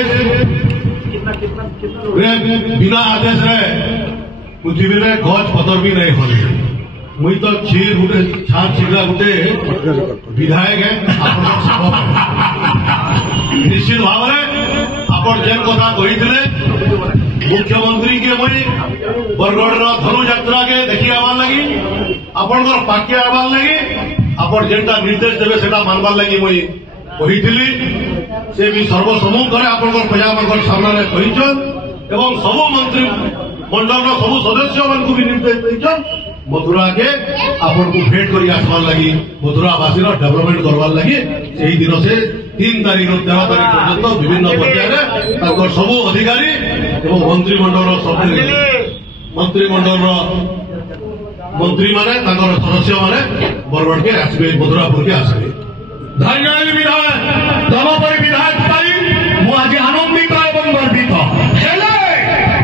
आदेश बिना आदेश रे पृथ्वी रे गज पतर भी नहीं खोले मुई तो छीर गुटे छाप छिड़ा गुटे विधायक है निश्चित भाव में आपण जेन कथा कही मुख्यमंत्री के मुई बरगढ़ धनु यात्रा के देखी आवार लगी आपण पाखे आवार लगी आपण जेनटा निर्देश देवे सेटा मानवार लगी मुई कही से भी सर्वसम्मुख आपण प्रजा सामने कही एवं सबू मंत्री मंडल सबू सदस्य मान भी निर्देश देछन मथुरा के आपण को भेट करी आसवार लगी मथुरावासी डेवलपमेंट करवार लगी से दिन से 3 तारीख 13 तारीख पर्यंत विभिन्न पर्यायर सबू अधिकारी एवं मंत्रिमंडल मंत्री माने सदस्य माने बरगढ़ के आसबे मथुरापुर के आसबे धन्यवाद विधायक दमपरी विधायक पाई मु आज आनंदित एवं गर्वित हेले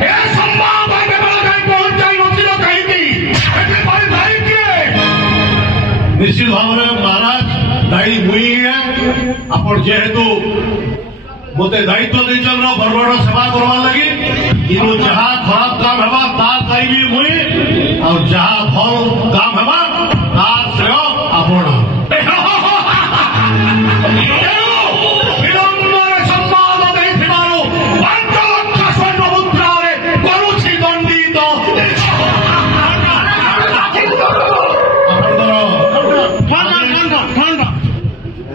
ए संवाद आगे बढ़ाई पहुंचाई नथिलो कहिकी एते भाई भाई के निश्चित भाव में महाराज दाई हुई है आपण जेहेतु मते दायित्व देचन बरगढ़ सेवा करवा लगी इनो जहां खराब काम हेबा तार दायी मुई और जहां भल काम हेबा तार श्रेय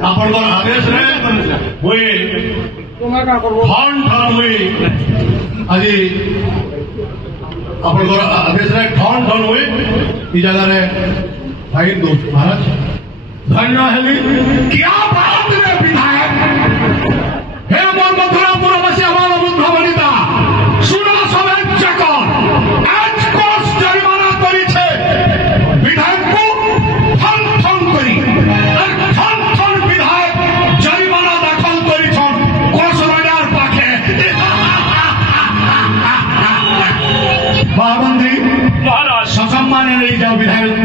आपण आदेश आज आदेश ठन ठन हुई जगह फाइन दो महाराज धन्य हेली क्या बात है विधायक हे मोर मथुरापुरवासी हमारा बुद्ध बनिता सुना सबै चकर आज कोस जरिमाना करी छे विधायक को ठन ठन करी और ठन ठन विधायक जरिमाना दाखल करी छन कोस बाजार पाखे महामंत्री महाराज सम्माने नहीं जाओ विधायक